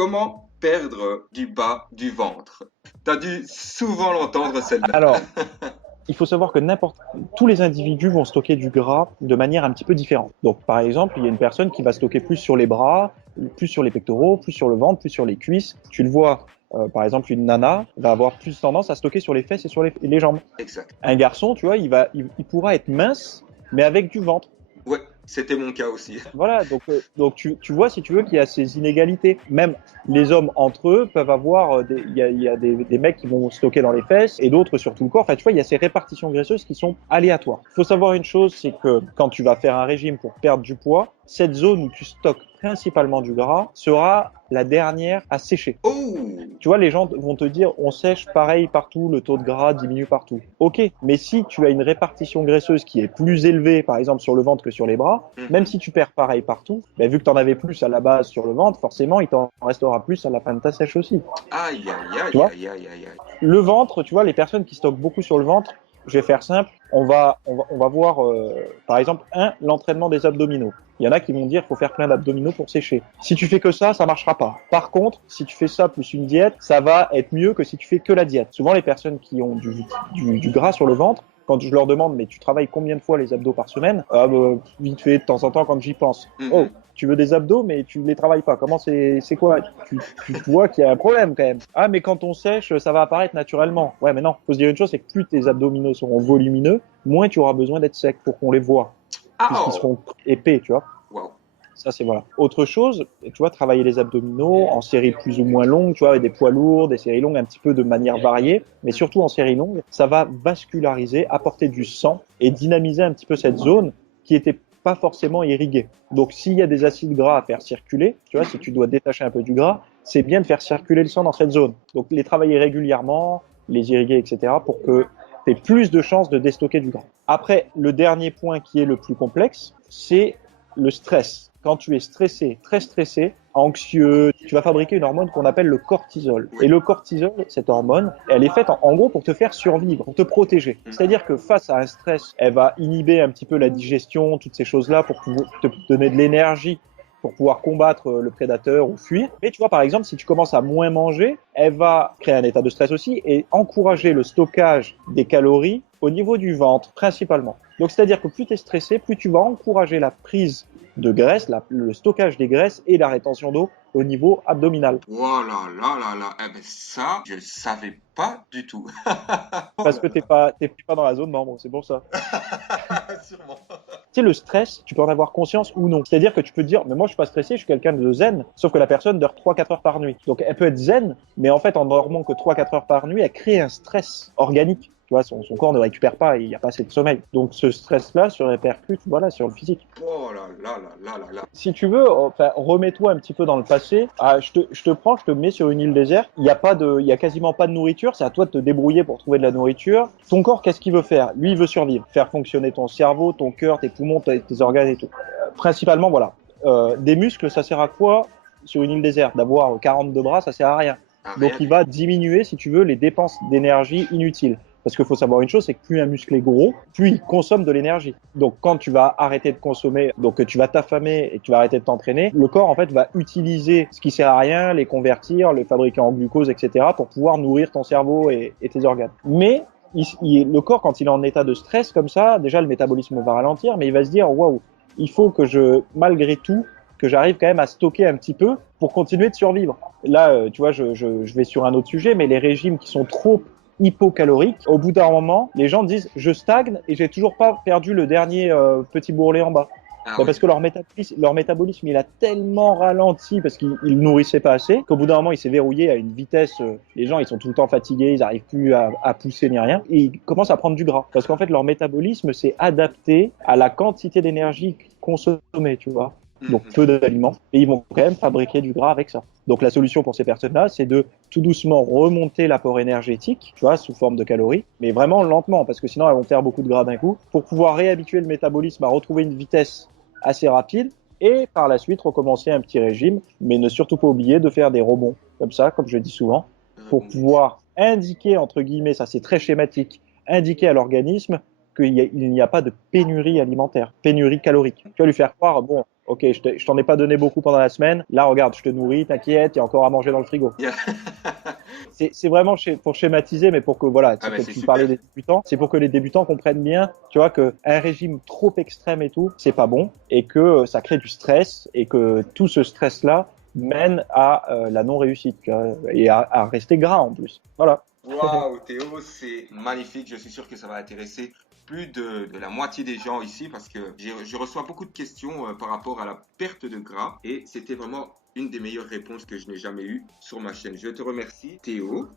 comment perdre du bas du ventre? T'as dû souvent l'entendre celle-là. Alors, il faut savoir que tous les individus vont stocker du gras de manière un petit peu différente. Donc, par exemple, il y a une personne qui va stocker plus sur les bras, plus sur les pectoraux, plus sur le ventre, plus sur les cuisses. Tu le vois, par exemple, une nana va avoir plus tendance à stocker sur les fesses et sur les jambes. Exact. Un garçon, tu vois, il pourra être mince, mais avec du ventre. Ouais, c'était mon cas aussi. Voilà, donc tu vois, si tu veux, qu'il y a ces inégalités. Même les hommes entre eux peuvent avoir, il y a des mecs qui vont stocker dans les fesses et d'autres sur tout le corps. Enfin, tu vois, il y a ces répartitions graisseuses qui sont aléatoires. Il faut savoir une chose, c'est que quand tu vas faire un régime pour perdre du poids, cette zone où tu stockes principalement du gras sera la dernière à sécher. Oh! Tu vois, les gens vont te dire, on sèche pareil partout, le taux de gras diminue partout. Ok, mais si tu as une répartition graisseuse qui est plus élevée, par exemple sur le ventre que sur les bras, même si tu perds pareil partout, ben, vu que tu en avais plus à la base sur le ventre, forcément, il t'en restera plus à la fin de ta sèche aussi. Aïe, aïe, Tu aïe, vois, aïe, aïe, aïe, aïe. le ventre, tu vois, les personnes qui stockent beaucoup sur le ventre, je vais faire simple, on va voir, par exemple, l'entraînement des abdominaux. Il y en a qui vont dire qu'il faut faire plein d'abdominaux pour sécher. Si tu fais que ça marchera pas. Par contre, si tu fais ça plus une diète, ça va être mieux que si tu fais que la diète. Souvent, les personnes qui ont du gras sur le ventre, quand je leur demande, mais tu travailles combien de fois les abdos par semaine? Ah, bah, vite fait, de temps en temps, quand j'y pense. Oh, tu veux des abdos, mais tu ne les travailles pas. Comment c'est quoi? Tu vois qu'il y a un problème quand même. Ah, mais quand on sèche, ça va apparaître naturellement. Ouais, mais non. Faut se dire une chose, c'est que plus tes abdominaux seront volumineux, moins tu auras besoin d'être sec pour qu'on les voit, Ah, puisqu'ils oh! seront épais, tu vois. Wow. Ça, c'est voilà. Autre chose, tu vois, travailler les abdominaux en séries plus ou moins longues, tu vois, avec des poids lourds, des séries longues un petit peu de manière variée, mais surtout en séries longues, ça va vasculariser, apporter du sang et dynamiser un petit peu cette zone qui était pas forcément irriguée. Donc, s'il y a des acides gras à faire circuler, tu vois, si tu dois détacher un peu du gras, c'est bien de faire circuler le sang dans cette zone. Donc, les travailler régulièrement, les irriguer, etc., pour que tu aies plus de chances de déstocker du gras. Après, le dernier point qui est le plus complexe, c'est le stress. Quand tu es stressé, très stressé, anxieux, tu vas fabriquer une hormone qu'on appelle le cortisol. Et le cortisol, cette hormone, elle est faite en gros pour te faire survivre, pour te protéger. C'est-à-dire que face à un stress, elle va inhiber un petit peu la digestion, toutes ces choses-là pour te donner de l'énergie pour pouvoir combattre le prédateur ou fuir. Mais tu vois, par exemple, si tu commences à moins manger, elle va créer un état de stress aussi et encourager le stockage des calories au niveau du ventre, principalement. Donc, c'est-à-dire que plus tu es stressé, plus tu vas encourager la prise de graisse, le stockage des graisses et la rétention d'eau au niveau abdominal. Oh là là là là. Eh ben ça, je savais pas du tout. Oh Parce là que là. t'es pas dans la zone membre, c'est pour ça. Sûrement. Tu sais, le stress, tu peux en avoir conscience ou non. C'est-à-dire que tu peux te dire, mais moi je suis pas stressé, je suis quelqu'un de zen, sauf que la personne dort 3-4 heures par nuit. Donc elle peut être zen, mais en fait en dormant que 3-4 heures par nuit, elle crée un stress organique. Tu vois, son corps ne récupère pas, il n'y a pas assez de sommeil. Donc ce stress-là se répercute, voilà, sur le physique. Oh là là là là là là. Si tu veux, enfin, remets-toi un petit peu dans le passé. Ah, je te mets sur une île déserte. Il y a quasiment pas de nourriture. C'est à toi de te débrouiller pour trouver de la nourriture. Ton corps, qu'est-ce qu'il veut faire? Lui, il veut survivre, faire fonctionner ton cerveau, ton cœur, tes poumons, tes organes et tout. Principalement, voilà. Des muscles, ça sert à quoi sur une île déserte? D'avoir 42 bras, ça sert à rien. Ah, rien Donc, il du va diminuer, si tu veux, les dépenses d'énergie inutiles. Parce qu'il faut savoir une chose, c'est que plus un muscle est gros, plus il consomme de l'énergie. Donc quand tu vas arrêter de consommer, donc que tu vas t'affamer et que tu vas arrêter de t'entraîner, le corps en fait va utiliser ce qui sert à rien, les convertir, le fabriquer en glucose, etc. pour pouvoir nourrir ton cerveau et tes organes. Mais le corps, quand il est en état de stress comme ça, déjà le métabolisme va ralentir, mais il va se dire waouh, il faut que malgré tout, que j'arrive quand même à stocker un petit peu pour continuer de survivre. Là, tu vois, je vais sur un autre sujet, mais les régimes qui sont trop hypocalorique, au bout d'un moment, les gens disent je stagne et j'ai toujours pas perdu le dernier petit bourrelet en bas. Ah Ben oui. parce que leur métabolisme il a tellement ralenti parce qu'ils nourrissaient pas assez qu'au bout d'un moment il s'est verrouillé à une vitesse. Les gens ils sont tout le temps fatigués, ils n'arrivent plus à pousser ni rien et ils commencent à prendre du gras parce qu'en fait leur métabolisme s'est adapté à la quantité d'énergie consommée, tu vois. Donc peu d'aliments et ils vont quand même fabriquer du gras avec ça. Donc la solution pour ces personnes-là, c'est de tout doucement remonter l'apport énergétique, tu vois, sous forme de calories, mais vraiment lentement, parce que sinon elles vont faire beaucoup de gras d'un coup, pour pouvoir réhabituer le métabolisme à retrouver une vitesse assez rapide, et par la suite recommencer un petit régime, mais ne surtout pas oublier de faire des rebonds, comme ça, comme je dis souvent, pour pouvoir indiquer, entre guillemets, ça c'est très schématique, indiquer à l'organisme qu'il n'y a pas de pénurie alimentaire, pénurie calorique. Tu vas lui faire croire, bon, Ok, je t'en ai pas donné beaucoup pendant la semaine. Là, regarde, je te nourris, t'inquiète, il y a encore à manger dans le frigo. Yeah. C'est vraiment pour schématiser, mais pour que voilà, Ah ben que c'est tu parlais super. des débutants, c'est pour que les débutants comprennent bien, tu vois, que un régime trop extrême et tout, c'est pas bon, et que ça crée du stress, et que tout ce stress-là mène à la non-réussite, tu vois, et à rester gras en plus. Voilà. Waouh, Théo, c'est magnifique. Je suis sûr que ça va intéresser plus de la moitié des gens ici parce que je reçois beaucoup de questions par rapport à la perte de gras et c'était vraiment une des meilleures réponses que je n'ai jamais eues sur ma chaîne. Je te remercie, Théo.